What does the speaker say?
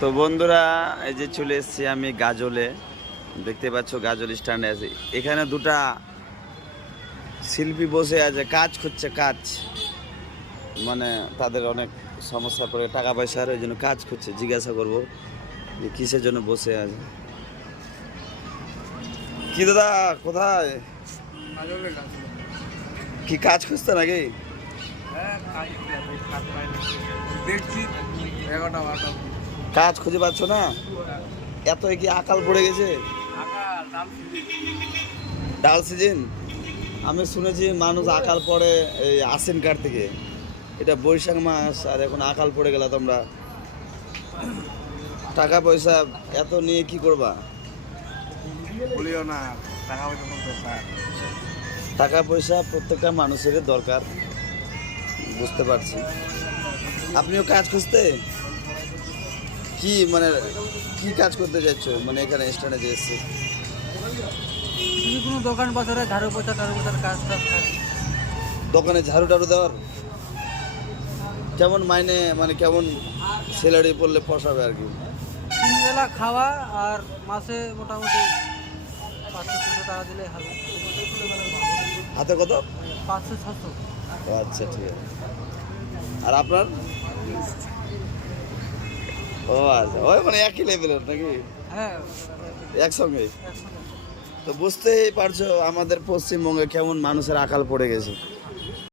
তো বন্ধুরা, এই যে চলে এসেছি আমি গাজলে। দেখতে পাচ্ছ গাজল স্ট্যান্ডে আছে। এখানে দুটা শিল্পী বসে আছে, কাজ করছে। কাজ মানে তাদের অনেক সমস্যা পড়ে, টাকা পয়সার, ওই জন্য কাজ করছে। জিজ্ঞাসা করবো যে কিসের জন্য বসে আছে। কি দাদা, কোথায় কি কাজ খুঁজতে নাকি? কাজ খুঁজে পাচ্ছ না? এত কি আকাল পড়ে গেছে? ডাল সিজন। আমি শুনেছি মানুষ আকাল পড়ে এই আশ্বিন কাঠ থেকে। এটা বৈশাখ মাস, আর এখন আকাল পড়ে গেল। তোমরা টাকা পয়সা এত নিয়ে কি করবা? বলিও না, টাকা পয়সা খুব দরকার। টাকা পয়সা প্রত্যেকটা মানুষের দরকার, বুঝতে পারছি। আপনিও কাজ খুঁজতে কি মানে কি কাজ করতে চাইছ? মানে এখানে স্ট্যান্ডে যে এসছে, যদি কোনো দোকান বাজারে ঝাড়ু পোছা কাজ টাজ থাকে। দোকানে ঝাড়ু টাড়ু দেওয়ার কেমন মাইনে, মানে কেমন স্যালারি পড়লে পোষাবে আর কি? 3 বেলা খাওয়া আর মাসে মোটামুটি 500-600 টাকা দিলে হবে। হাতে কত? 500-600। আচ্ছা, ঠিক আছে। আর আপনার? ও আচ্ছা, ওই মানে একই লেভেলের নাকি? হ্যাঁ, একসঙ্গে। একসঙ্গে। তো বুঝতেই পারছো আমাদের পশ্চিমবঙ্গে কেমন মানুষের আকাল পড়ে গেছে।